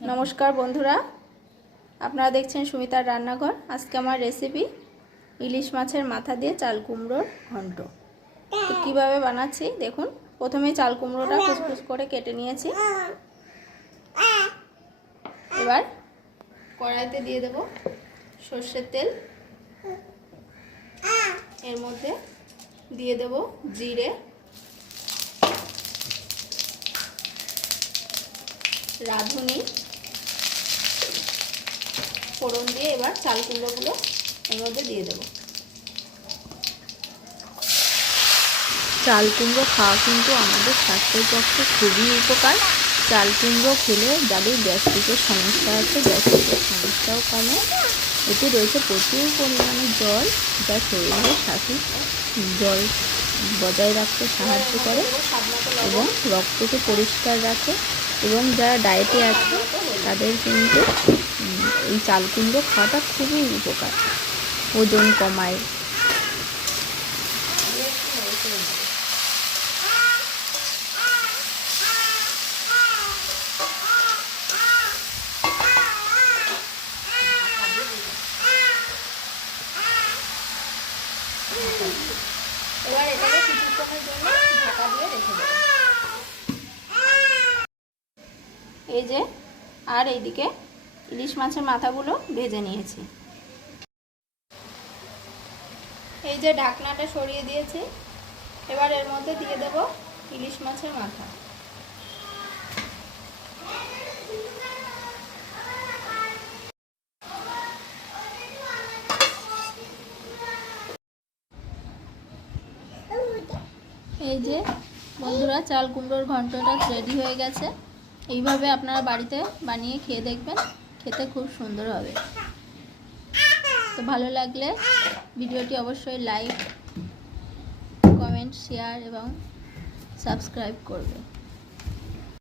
নমস্কার বন্ধুরা, আপনারা দেখছেন সুমিতার রান্নাঘর। আজকে আমার রেসিপি ইলিশ মাছের মাথা দিয়ে চাল কুমড়োর ঘন্ট। তো কীভাবে বানাচ্ছি দেখুন। প্রথমে চাল কুমড়োটা কুচকুচ করে কেটে নিয়েছি। এবার কড়াইতে দিয়ে দেব সর্ষের তেল, এর মধ্যে দিয়ে দেব জিরে, রাঁধুনি ফোড়ন দিয়ে এবার চাল কুমড়োগুলো এর মধ্যে দিয়ে দেব। চাল কুমড়ো খাওয়া কিন্তু আমাদের স্বাস্থ্যের পক্ষে খুবই উপকার। চাল কুমড়ো খেলে যাদের গ্যাস্ট্রিকের সমস্যা আছে, গ্যাস্ট্রিকের সমস্যাও কমে। এতে রয়েছে প্রচুর পরিমাণে জল, যা শরীরের সঠিক জল বজায় রাখতে সাহায্য করে এবং রক্তকে পরিষ্কার রাখে। এবং যারা ডায়েটে আছে তাদের কিন্তু এই চাল কুমড়ো খাওয়াটা খুবই উপকার, ওজন কমায়। এবার এটাকে কিছুক্ষণের জন্য ঢাকা দিয়ে রেখে দেব। এই যে, আর এইদিকে ইলিশ মাছের মাথাগুলো ভেজে নিয়েছি। এই যে ঢাকনাটা সরিয়ে দিয়েছি, এবার এর মধ্যে দিয়ে দেব ইলিশ মাছের মাথা। এই যে বন্ধুরা, চাল কুমড়োর ঘন্টটা রেডি হয়ে গেছে। এইভাবে আপনারা বাড়িতে বানিয়ে খেয়ে দেখবেন, খেতে খুব সুন্দর হবে। তো ভালো লাগলে ভিডিওটি অবশ্যই লাইক, কমেন্ট, শেয়ার এবং সাবস্ক্রাইব করবে।